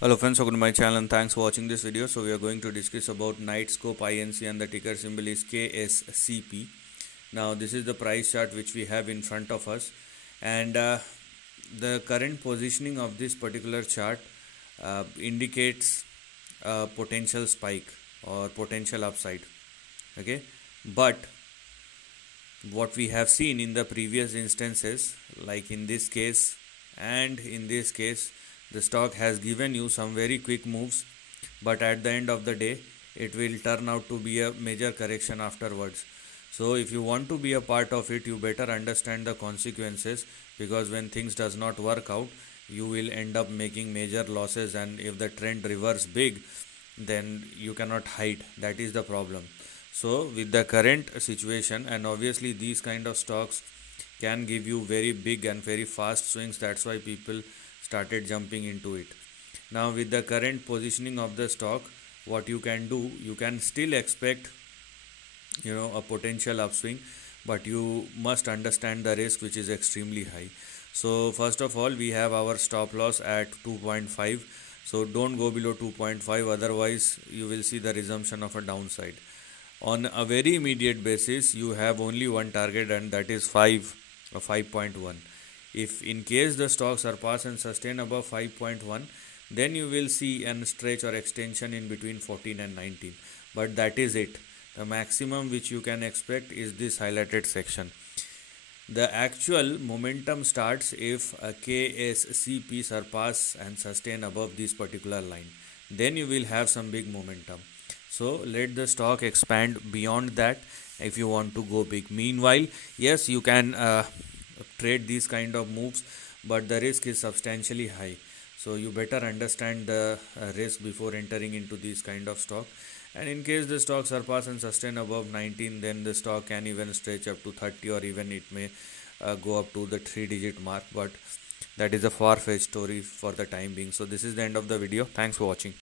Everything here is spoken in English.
Hello friends, welcome to my channel and thanks for watching this video. So we are going to discuss about Knightscope INC and the ticker symbol is KSCP. Now this is the price chart which we have in front of us, and the current positioning of this particular chart indicates a potential spike or potential upside. Okay, but what we have seen in the previous instances, like in this case and in this case, the stock has given you some very quick moves, but at the end of the day it will turn out to be a major correction afterwards. So if you want to be a part of it, you better understand the consequences, because when things does not work out, you will end up making major losses, and if the trend reverse big, then you cannot hide. That is the problem. So with the current situation, and obviously these kind of stocks can give you very big and very fast swings, that's why people started jumping into it. Now with the current positioning of the stock, what you can do, you can still expect a potential upswing, but you must understand the risk, which is extremely high. So first of all, we have our stop loss at 2.5. So don't go below 2.5, otherwise you will see the resumption of a downside. On a very immediate basis, you have only one target, and that is 5 or 5.1. If in case the stock surpass and sustain above 5.1, then you will see an stretch or extension in between 14 and 19. But that is it. The maximum which you can expect is this highlighted section. The actual momentum starts if a KSCP surpass and sustain above this particular line. Then you will have some big momentum. So let the stock expand beyond that if you want to go big. Meanwhile, yes, you can trade these kind of moves, but the risk is substantially high. So you better understand the risk before entering into these kind of stock. And in case the stock surpass and sustain above 19, then the stock can even stretch up to 30, or even it may go up to the 3-digit mark. But that is a far-fetched story for the time being. So this is the end of the video. Thanks for watching.